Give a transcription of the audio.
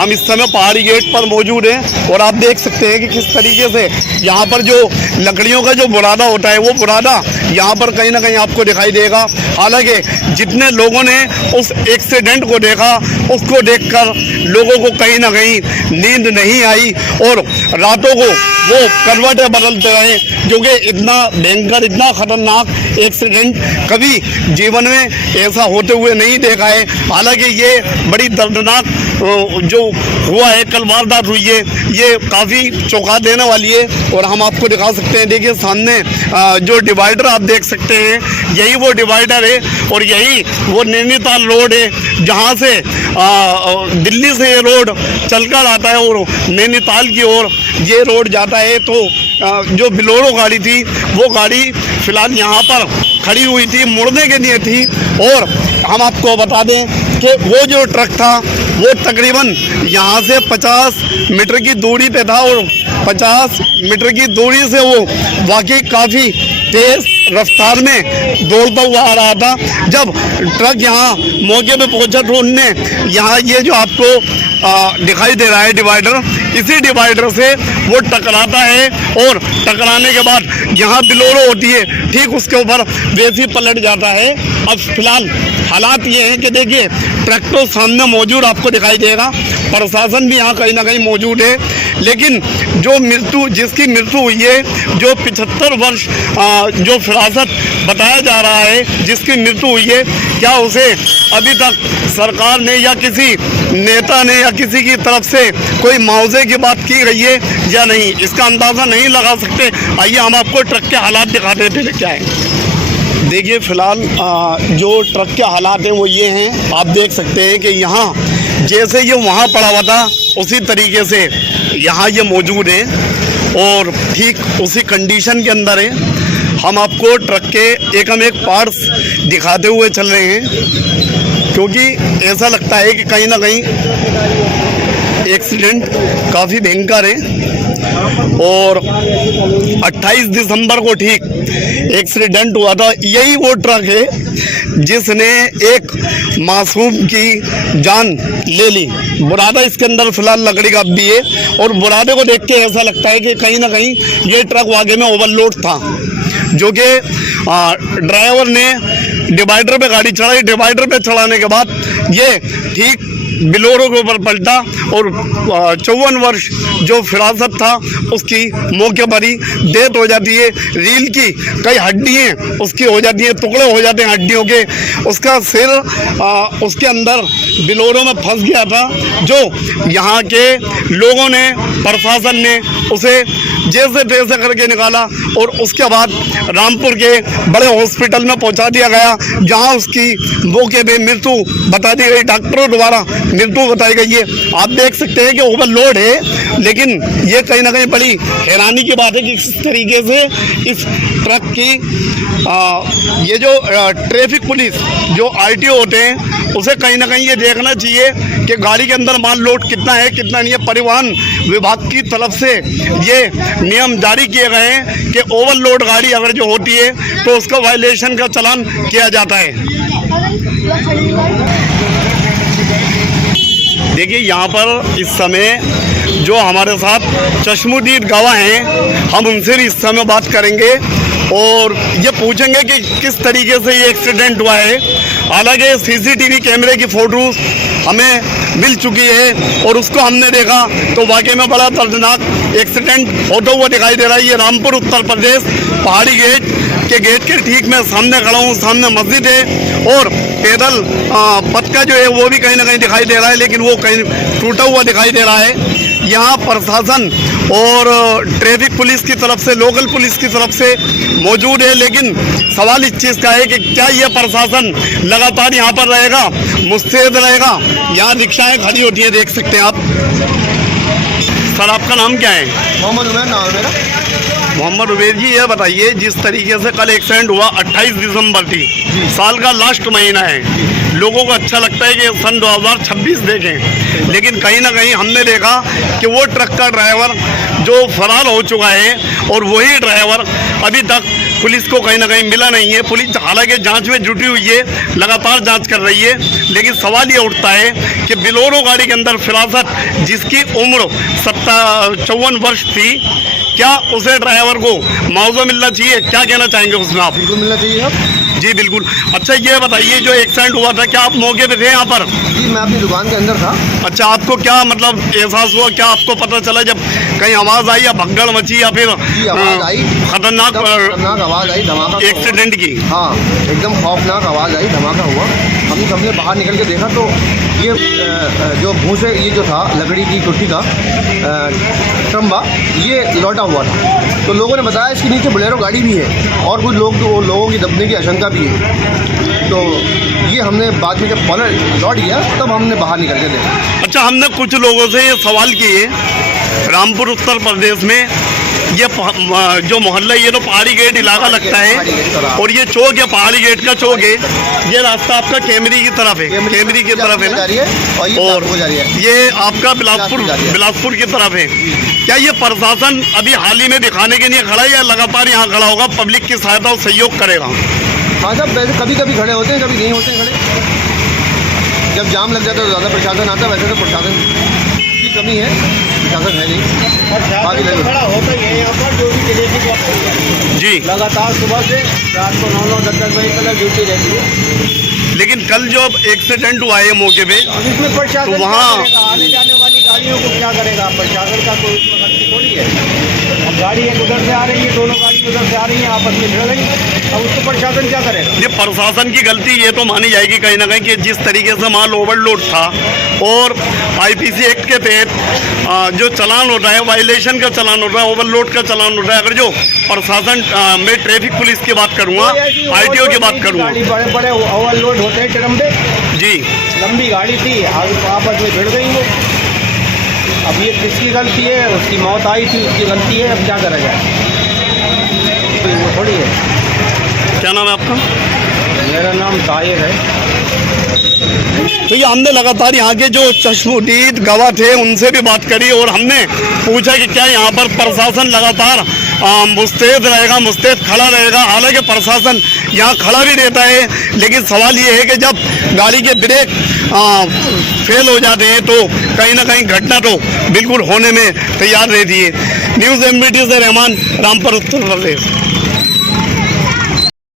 हम इस समय पहाड़ी गेट पर मौजूद हैं और आप देख सकते हैं कि किस तरीके से यहाँ पर जो लकड़ियों का जो बुरादा होता है वो बुरादा यहाँ पर कहीं ना कहीं आपको दिखाई देगा। हालांकि जितने लोगों ने उस एक्सीडेंट को देखा उसको देखकर लोगों को कहीं ना कहीं नींद नहीं आई और रातों को वो करवटें बदलते रहे, क्योंकि इतना भयंकर इतना खतरनाक एक्सीडेंट कभी जीवन में ऐसा होते हुए नहीं देखा है। हालांकि ये बड़ी दर्दनाक जो हुआ है, कल वारदात हुई है, ये काफ़ी चौंका देने वाली है और हम आपको दिखा सकते हैं। देखिए सामने जो डिवाइडर आप देख सकते हैं, यही वो डिवाइडर है और यही वो नैनीताल रोड है जहाँ से दिल्ली से ये रोड चलकर आता है और नैनीताल की ओर ये रोड जाता है। तो जो बिलोरो गाड़ी थी वो गाड़ी फिलहाल यहाँ पर खड़ी हुई थी, मुड़ने के लिए थी। और हम आपको बता दें कि वो जो ट्रक था वो तकरीबन यहाँ से 50 मीटर की दूरी पे था और 50 मीटर की दूरी से वो वाकई काफ़ी तेज़ रफ्तार में दौड़ता हुआ आ रहा था। जब ट्रक यहाँ मौके पे पहुंचा तो उनने यहाँ ये जो आपको दिखाई दे रहा है डिवाइडर, इसी डिवाइडर से वो टकराता है और टकराने के बाद यहाँ बिलोरो होती है, ठीक उसके ऊपर वैसे ही पलट जाता है। अब फिलहाल हालात ये हैं कि देखिए ट्रक तो सामने मौजूद आपको दिखाई देगा, प्रशासन भी यहाँ कहीं ना कहीं मौजूद है, लेकिन जो जिसकी मृत्यु हुई है, जो 75 वर्ष जो फिरासत बताया जा रहा है जिसकी मृत्यु हुई है, क्या उसे अभी तक सरकार ने या किसी नेता ने या किसी की तरफ से कोई मुआवजे की बात की गई है या नहीं, इसका अंदाज़ा नहीं लगा सकते। आइए हम आपको ट्रक के हालात दिखा देते हैं क्या है। देखिए फ़िलहाल जो ट्रक के हालात हैं वो ये हैं, आप देख सकते हैं कि यहाँ जैसे ये वहाँ पड़ा हुआ था उसी तरीके से यहाँ ये मौजूद है और ठीक उसी कंडीशन के अंदर है। हम आपको ट्रक के एकम एक पार्ट्स दिखाते हुए चल रहे हैं, क्योंकि ऐसा लगता है कि कहीं ना कहीं एक्सीडेंट काफ़ी भयंकर है। और 28 दिसंबर को ठीक एक्सीडेंट हुआ था। यही वो ट्रक है जिसने एक मासूम की जान ले ली। बुरादा इसके अंदर फिलहाल लकड़ी का भी है और बुरादे को देख के ऐसा लगता है कि कहीं ना कहीं ये ट्रक वाकई में ओवरलोड था, जो कि ड्राइवर ने डिवाइडर पे गाड़ी चढ़ाई। डिवाइडर पे चढ़ाने के बाद ये ठीक बिलोरो के ऊपर पलटा और 54 वर्ष जो फिरासत था उसकी मौके पर ही डेथ हो जाती है। रील की कई हड्डियाँ उसकी हो जाती हैं, टुकड़े हो जाते हैं हड्डियों के। उसका सिर उसके अंदर बिलोरो में फंस गया था, जो यहाँ के लोगों ने, प्रशासन ने उसे जैसे तैसे करके निकाला और उसके बाद रामपुर के बड़े हॉस्पिटल में पहुँचा दिया गया, जहाँ उसकी मौके पे मृत्यु बता दी गई, डॉक्टरों द्वारा मृत्यु बताई गई है। आप देख सकते हैं कि ओवरलोड है, लेकिन ये कहीं ना कहीं बड़ी हैरानी की बात है कि किस तरीके से इस ट्रक की ये जो ट्रैफिक पुलिस जो आरटीओ होते हैं उसे कहीं ना कहीं ये देखना चाहिए कि गाड़ी के अंदर माल लोड कितना है कितना नहीं है। परिवहन विभाग की तरफ से ये नियम जारी किए गए हैं कि ओवरलोड गाड़ी अगर जो होती है तो उसका वायलेशन का चालान किया जाता है। देखिए यहाँ पर इस समय जो हमारे साथ चश्मुदीद गवाह हैं, हम उनसे भी इस समय बात करेंगे और ये पूछेंगे कि किस तरीके से ये एक्सीडेंट हुआ है। हालांकि सीसीटीवी कैमरे की फ़ोटोज़ हमें मिल चुकी है और उसको हमने देखा तो वाकई में बड़ा दर्दनाक एक्सीडेंट होता हुआ दिखाई दे रहा है। ये रामपुर उत्तर प्रदेश पहाड़ी गेट के ठीक मैं सामने खड़ा हूँ, सामने मस्जिद है और पैदल पथ का जो है वो भी कहीं ना कहीं दिखाई दे रहा है, लेकिन वो कहीं टूटा हुआ दिखाई दे रहा है। यहाँ प्रशासन और ट्रैफिक पुलिस की तरफ से, लोकल पुलिस की तरफ से मौजूद है, लेकिन सवाल इस चीज़ का है कि क्या ये प्रशासन लगातार यहाँ पर रहेगा, मुस्तैद रहेगा। यहाँ रिक्शाएँ खड़ी होती हैं, देख सकते हैं आप। सर आपका नाम क्या है? मोहम्मद उबैर नाम है मेरा। मोहम्मद उबैर जी, ये बताइए जिस तरीके से कल एक्सीडेंट हुआ 28 दिसंबर थी, साल का लास्ट महीना है, लोगों को अच्छा लगता है कि सन 2026 देखें, लेकिन कहीं ना कहीं हमने देखा कि वो ट्रक का ड्राइवर जो फरार हो चुका है और वही ड्राइवर अभी तक पुलिस को कहीं ना कहीं मिला नहीं है। पुलिस हालांकि जांच में जुटी हुई है, लगातार जांच कर रही है, लेकिन सवाल ये उठता है कि बिलोरो गाड़ी के अंदर फिरासत जिसकी उम्र 54 वर्ष थी, क्या उसे ड्राइवर को मुआवजा मिलना चाहिए? क्या कहना चाहेंगे उसमें आप? बिल्कुल मिलना चाहिए आप। जी बिल्कुल। अच्छा ये बताइए, जो एक्सीडेंट हुआ था, क्या आप मौके पे थे यहाँ पर? जी मैं अपनी दुकान के अंदर था। अच्छा, आपको क्या मतलब एहसास हुआ, क्या आपको पता चला जब कहीं आवाज़ आई या भगदड़ मची या फिर जी आवाज़ आई, खतरनाक आवाज़ आई, धमाका एक्सीडेंट की? हाँ, एकदम खौफनाक आवाज़ आई, धमाका हुआ। हम सबने बाहर निकल के देखा तो ये जो भूसे, ये जो था लकड़ी की कुर्सी का ट्रम्बा, ये लौटा हुआ था। तो लोगों ने बताया इसके नीचे बोलेरो गाड़ी भी है और कुछ लोगों की दबने की आशंका भी है। तो ये हमने बाद में जब पलट लौट गया तब हमने बाहर निकल के देखा। अच्छा, हमने कुछ लोगों से ये सवाल किए, रामपुर उत्तर प्रदेश में ये जो मोहल्ला, ये तो पहाड़ी गेट इलाका लगता है और ये चौक है, पहाड़ी गेट का चौक है। ये रास्ता आपका कैमरी की तरफ है, कैमरी की तरफ है ना, और ये आपका बिलासपुर की तरफ है। क्या ये प्रशासन अभी हाल ही में दिखाने के लिए खड़ा है या लगातार यहाँ खड़ा होगा, पब्लिक की सहायता और सहयोग करेगा? हाँ साहब, वैसे कभी कभी खड़े होते हैं, कभी नहीं होते हैं खड़े। जब जाम लग जाता है तो ज़्यादा प्रशासन आता है, वैसे तो प्रशासन की कमी है, प्रशासन है नहीं। बाकी लगे खड़ा होता ही है यहाँ पर, जो भी डिलीवरी जी लगातार सुबह से रात को 9-9, 10-10 बजे तक ड्यूटी रहती है। लेकिन कल जो एक्सीडेंट हुआ है मौके पे, अब इसमें प्रशासन तो क्या वहाँ करेगा? आने जाने वाली गाड़ियों को क्या करेगा? प्रशासन का कोई इसमें गलती थोड़ी है। अब गाड़ी एक उधर से आ रही है, दोनों गाड़ी उधर से आ रही है, आपस में भिड़ गई, अब उसको प्रशासन क्या करेगा? ये प्रशासन की गलती ये तो मानी जाएगी कहीं ना कहीं कि जिस तरीके से माल ओवरलोड था और आईपीसी एक्ट के तहत जो चालान होता है, वायलेशन का चालान होता है, ओवरलोड का चालान होता है। अगर जो प्रशासन, मैं ट्रैफिक पुलिस की बात करूँगा, आरटीओ की बात करूँगा, बड़े बड़े ओवरलोड होते हैं ट्रम्बे जी, लंबी गाड़ी थी, आपस में भिड़ गई वो। अब ये किसकी गलती है? उसकी मौत आई थी, उसकी गलती है, अब क्या करा जाए? कोई वो थोड़ी है। क्या नाम है आपका? मेरा नाम ताहिर है। तो ये हमने लगातार यहाँ के जो चश्मदीद गवाह थे उनसे भी बात करी और हमने पूछा कि क्या यहाँ पर प्रशासन लगातार मुस्तैद रहेगा, मुस्तैद खड़ा रहेगा। हालांकि प्रशासन यहाँ खड़ा भी रहता है, लेकिन सवाल ये है कि जब गाड़ी के ब्रेक फेल हो जाते हैं तो कहीं ना कहीं घटना तो बिल्कुल होने में तैयार रहती है। न्यूज़ MBT से रहमान, रामपुर उत्तर प्रदेश।